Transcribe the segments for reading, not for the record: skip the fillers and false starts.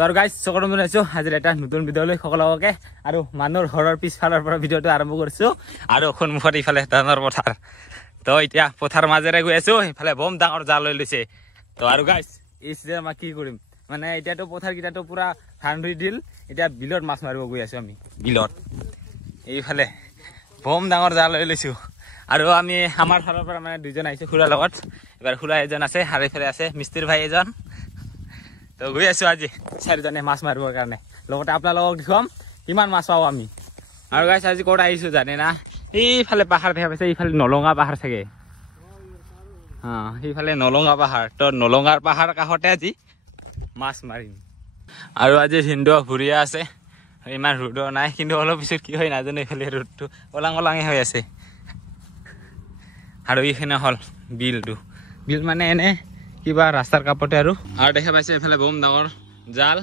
আৰু গাইজ চকৰম জনাইছোঁ আজিৰ এটা নতুন ভিডিঅ'লৈ সকলোকে আৰু মানুহৰ ঘৰৰ পিছফালৰ পৰা ভিডিঅ'টো আৰম্ভ কৰিছোঁ আৰু সন্মুখত ইফালে ধানৰ পথাৰ তো এতিয়া পথাৰ মাজেৰে গৈ আছোঁ ইফালে বম ডাঙৰ জাল লৈ লৈছে তো আৰু গাইজ এই চিজন আমাৰ কি কৰিম মানে এতিয়াতো পথাৰকেইটাতো পুৰা ধান ৰুই দিল এতিয়া বিলত মাছ মাৰিব গৈ আছোঁ আমি বিলত এইফালে বম ডাঙৰ জাল লৈ লৈছোঁ আৰু আমি আমাৰ ফালৰ পৰা মানে দুজন আহিছোঁ খুৰাৰ লগত এবাৰ খুৰা এজন আছে আৰু এইফালে আছে মিস্ত্ৰী ভাই এজন তো গৈ আছোঁ আজি চাৰিজনে মাছ মাৰিবৰ কাৰণে লগতে আপোনালোকক দেখুৱাম কিমান মাছ পাওঁ আমি আৰু গাইছ আজি ক'ত আহিছোঁ জানে না এইফালে পাহাৰ দেখা পাইছে এইফালে নলঙা পাহাৰ চাগে সেইফালে নলঙা পাহাৰ তো নলঙাৰ পাহাৰ কাষতে আজি মাছ মাৰিম আৰু আজি হিন্দু ঘূৰিয়া আছে ইমান ৰ'দো নাই কিন্তু অলপ পিছত কি হয় নাজানো এইফালে ৰ'দটো ওলাং ওলাঙে হৈ আছে আৰু এইখিনি হ'ল বিলটো বিল মানে এনে কিবা ৰাস্তাৰ কাষতে আৰু দেখা পাইছে এইফালে বম ডাঙৰ জাল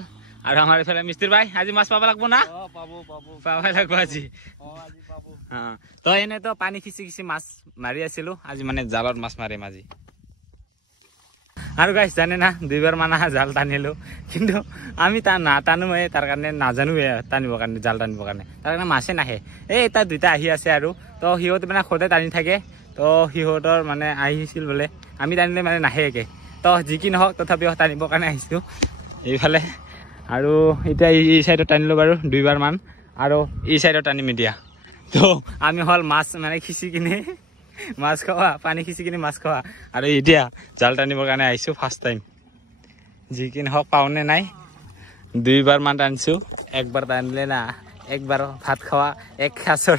আৰু আমাৰ এইফালে মিস্ত্ৰী ভাই আজি মাছ পাব লাগিব না পাবই লাগিব আজি তো এনেতো পানী খিচি মাছ মাৰি আছিলোঁ আজি মানে জালত মাছ মাৰিম আজি আৰু গাইছ জানে না দুইবাৰ মানে জাল টানিলোঁ কিন্তু আমি নাটানোৱে তাৰ কাৰণে নাজানোৱে টানিবৰ কাৰণে জাল টানিবৰ কাৰণে তাৰ কাৰণে মাছে নাহে এই এটা দুটা আহি আছে আৰু তো সিহঁতে মানে সদায় টানি থাকে তো সিহঁতৰ মানে আহিছিল বোলে আমি টানিলে মানে নাহে একে তো যি কি নহওক তথাপিও টানিবৰ কাৰণে আহিছোঁ এইফালে আৰু এতিয়া এই চাইডত টানিলোঁ বাৰু দুইবাৰমান আৰু এই চাইডত টানিম এতিয়া তো আমি হ'ল মাছ মানে খিচি কিনে মাছ খোৱা পানী খিচি কিনে মাছ খোৱা আৰু এতিয়া জাল টানিবৰ কাৰণে আহিছোঁ ফাৰ্ষ্ট টাইম যি কি নহওক পাওঁনে নাই দুইবাৰমান টানিছোঁ একবাৰ টানিলে না একবাৰ ভাত খোৱা এক সাঁচৰ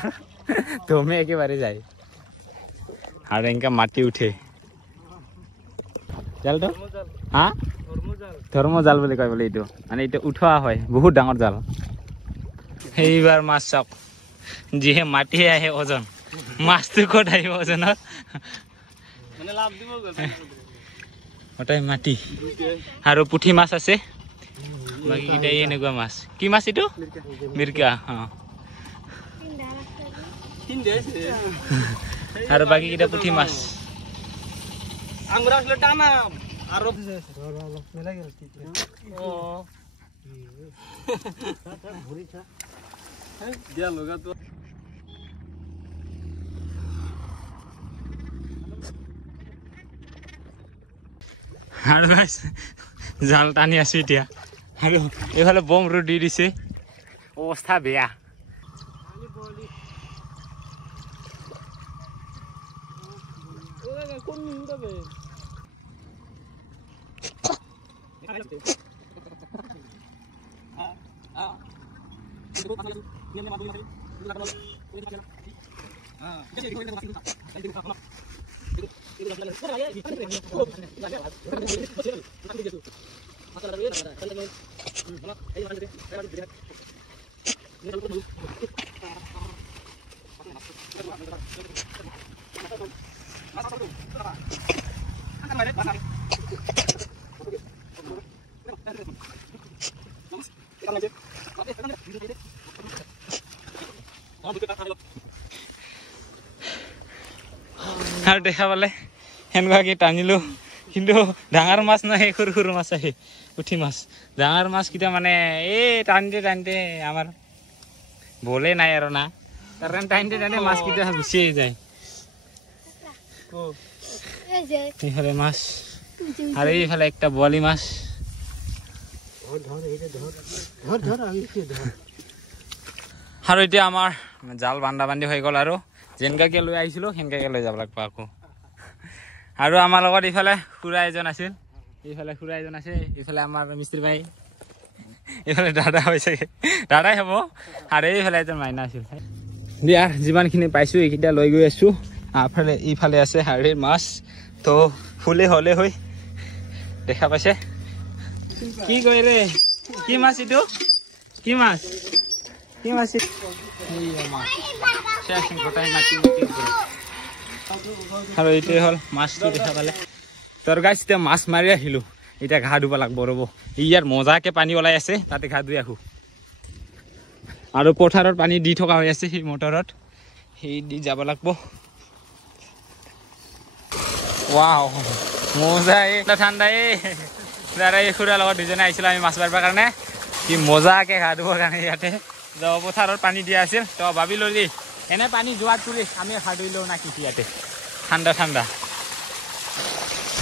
দমে একেবাৰে যায় আৰু এনেকৈ মাটি উঠে জালটো ধৰ্ম জাল বুলি কয় বোলে এইটো মানে এইটো উঠোৱা হয় বহুত ডাঙৰ জাল সেইবাৰ মাছ চাওক যিহে মাটি আহে ওজন মাছটো ক'ত আহিব ওজনত ওটাই মাটি আৰু পুঠি মাছ আছে বাকীকেইটা এনেকুৱা মাছ কি মাছ এইটো মিৰ্কা আৰু বাকীকেইটা পুঠি মাছ আৰু জাল টানি আছো এতিয়া আৰু এইফালে বম ৰ'দ দি দিছে অৱস্থা বেয়া আৰু দেখা পালে সেনেকুৱাকে টানিলোঁ কিন্তু ডাঙৰ মাছ নাহে সৰু সৰু মাছ আহে পুঠি মাছ ডাঙৰ মাছকেইটা মানে এই টানতে আমাৰ বলে নাই আৰু না তাৰ কাৰণে টানতে মাছকেইটা গুচিয়ে যায় এইফালে মাছ আৰু এইফালে একটা বোৱালি মাছ আৰু এতিয়া আমাৰ জাল বান্ধি হৈ গ'ল আৰু যেনেকাকে লৈ আহিছিলোঁ সেনেকাকে লৈ যাব লাগিব আকৌ আৰু আমাৰ লগত ইফালে খুৰা এজন আছিল ইফালে আমাৰ মিস্ত্ৰী ভাই এইফালে দাদা হৈছে দাদাই হ'ব আৰু এইফালে এজন মাইনা আছিল দিয়া যিমানখিনি পাইছোঁ এইকেইটা লৈ গৈ আছোঁ ইফালে আছে হাড়িৰ মাছ তো ফুলে হ'লে হৈ দেখা পাইছে কি কয় ৰে কি মাছ এইটো কি মাছ আৰু এইটোৱে হ'ল মাছটো দেখা পালে তোৰ গাইছ এতিয়া মাছ মাৰি আহিলোঁ এতিয়া ঘা ধুব লাগিব ৰ'ব ইয়াৰ মজাকে পানী ওলাই আছে তাতে ঘা ধুই আহোঁ আৰু পথাৰত পানী দি থকা হৈ আছে সেই মটৰত সেই দি যাব লাগিব ৱাও মজা ঠাণ্ডা এই খুৰাৰ লগত দুজনে আহিছিলো আমি মাছ মাৰিবৰ কাৰণে কি মজাকে গা ধুবৰ কাৰণে ইয়াতে পথাৰত পানী দিয়া আছিল তো ভাবিলো দেই এনে পানী যোৱাত তুলি আমি গা ধুই লওঁ না কি ইয়াতে ঠাণ্ডা ঠাণ্ডা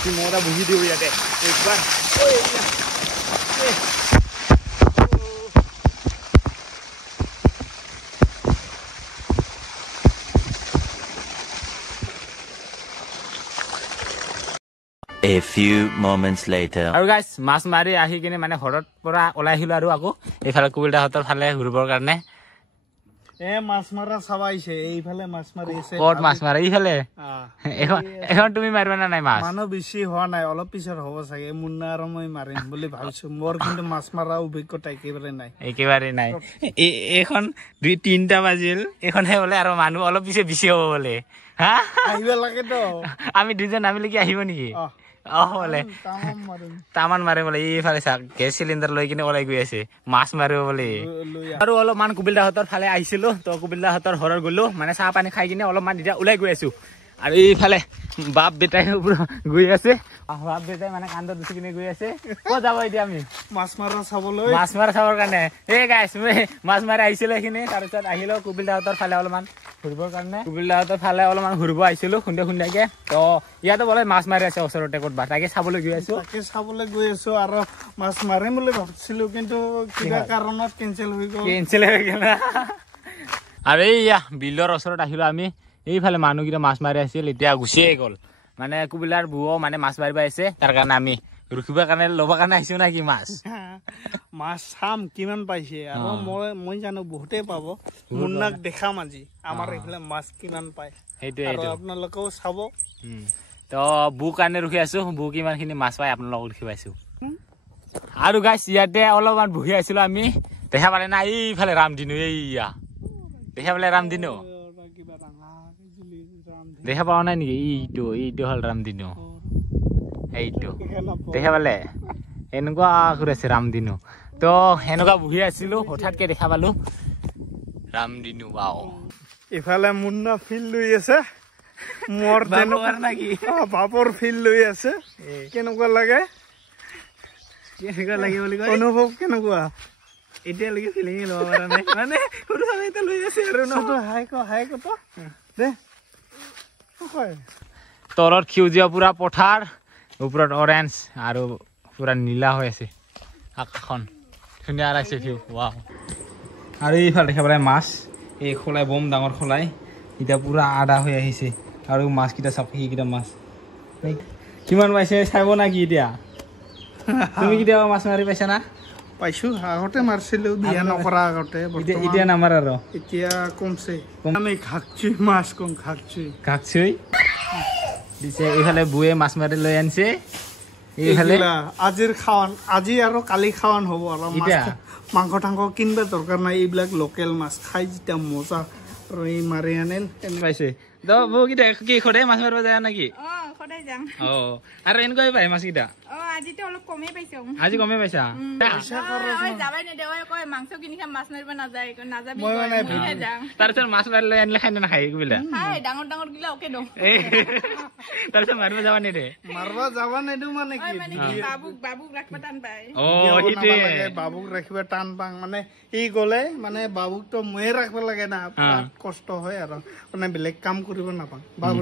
কি মজা বুজি দিওঁ ইয়াতে একবাৰ A few moments later. আৰু গাইস মাছ মাৰি আহি কিনে মানে ঘৰৰ পৰা ওলাই আহিলো আৰু আকৌ এইফালে কুবিলদাহঁতৰ ফালে ঘূৰিবৰ কাৰণে মাছ মাৰা চাবাইছে এইফালে মাছ মাৰি আছে ক'ত মাছ মাৰে এইফালে এখন তুমি মাৰিবা না নাই মাছ মানুহ বেছি হোৱা নাই অলপ পিছত হ'ব চাগে মুন্না আৰু মই মাৰিম বুলি ভাবিছো মোৰ কিন্তু মাছ মাৰা অভিজ্ঞতা একেবাৰে নাই এইখন 2-3টা বাজিল এইখনহে বোলে আৰু মানুহ অলপ পিছে বেছি হ'ব বোলে হা আহিব লাগে তো আমি দুজন নামিলে কি আহিব নেকি বোলে তামান মাৰে বোলে এইফালে চা গেছ চিলিণ্ডাৰ লৈ কিনে ওলাই গৈ আছে মাছ মাৰিব বোলে আৰু অলপমান কুবিলদাহঁতৰ ফালে আহিছিলো তো কুবিলদাহঁতৰ ঘৰত গলো মানে চাহ পানী খাই কিনে অলপমান এতিয়া ওলাই গৈ আছো আৰু এইফালে বাপ বেটাই গৈ আছে বাপ বেটাই মানে কান্দত দুচি কিনে গৈ আছে ক'ত যাব এতিয়া আমি মাছ মাৰা চাবলৈ মাছ মাৰা চাবৰ কাৰণে এই গাইছ মাছ মাৰি আহিছিলো এইখিনি তাৰপিছত আহিলো কুবিলদাহঁতৰ ফালে অলপমান ঘূৰিবৰ কাৰণে কুবিলদাহঁতৰ ফালে অলপমান ঘূৰিব আহিছিলো খুন্দিয়াকে তো ইয়াতে বোলে মাছ মাৰি আছে ওচৰতে ক'তবা তাকে চাবলৈ গৈ আছো আৰু মাছ মাৰিম বুলি ভাবিছিলো কিন্তু কিবা কাৰণত কেঞ্চেল হৈ গ'ল আৰু এইয়া বিলৰ ওচৰত আহিলো আমি এইফালে মানুহকেইটা মাছ মাৰি আছিল এতিয়া গুচিয়ে গ'ল মানে কুবিলাৰ বুও মানে মাছ মাৰিব আহিছে তাৰ কাৰণে আমি ৰখিবৰ কাৰণে ল'বৰ কাৰণে আহিছো না কি মাছ চাম কিমান পাইছে আৰু মই জানো বহুতেই পাব মুন্নাক দেখাম আজি আমাৰ এইফালে মাছ কিমান পায় সেইটোৱে আপোনালোকেও চাব তো বুক কাৰণে ৰখি আছো বুক কিমানখিনি মাছ পায় আপোনালোকক দেখি পাইছো আৰু গাইছ ইয়াতে অলপমান বহি আছিলো আমি দেখা পালে না এইফালে ৰামদিনু এইয়া দেখা পালে ৰামদিনু দেখা পাও নাই নেকি এইটো হ'ল ৰামদিনু এইটো দেখা পালে এনেকুৱা কৰি আছে ৰামদিনু তো এনেকুৱা বহি আছিলো হঠাৎকে দেখা পালো ৰামদিনু বাও ইফালে মুন্না ফিল লৈ আছে মোৰ তেনেকুৱা নাকি বাপৰ ফিল লৈ আছে কেনেকুৱা লাগে বুলি কয় অনুভৱ কেনেকুৱা এতিয়ালৈকে ফিলিং ল'ব পৰা নাই মানে সৰু এটা লৈ আছে আৰু হাই কত দে তলত সেউজীয়া পুৰা পথাৰ ওপৰত অৰেঞ্জ আৰু পুৰা নীলা হৈ আছে আকাশখন ধুনীয়া লাগিছে ভিউ ৱাও আৰু এইফালে দেখা পালে মাছ এই খোলাই বম ডাঙৰ খোলাই এতিয়া পুৰা আদা হৈ আহিছে আৰু মাছকেইটা চাপ সেইকেইটা মাছ কিমান পাইছে চাব না কি এতিয়া তুমি কেতিয়াবা মাছ মাৰি পাইছা না পাইছো আগতে মাৰিছিলো বিয়া নকৰা আগতে এতিয়া নামাৰ আৰু এতিয়া কমছে আমি খাকচুই মাছ কম খাকচুই দিছে এইফালে বুয়ে মাছ মাৰি লৈ আনিছে এইফালে আজিৰ খাৱান আজি আৰু কালি খাৱান হ'ব আৰু মাংস ঠাংস কিনবা দৰকাৰ নাই এইবিলাক লোকেল মাছ খাই যেতিয়া মজা মাৰি আনিল পাইছে কি সদায় মাছ মাৰিব যায় নেকি আৰু এনেকুৱাই পাই মাছকেইটা আজি কমে পাইছা তাৰপিছত মাছ মাৰি লৈ আনিলে খাই নাখায় তাৰপিছত মাৰিব যাবা নেদে মাৰিব যাবা নেদো মানে বাবুক ৰাখিব টান পাং মানে ই গলে মানে বাবুকতো ময়ে ৰাখিব লাগে না কষ্ট হয় আৰু মানে বেলেগ কাম কৰিব নাপাওঁ বাবু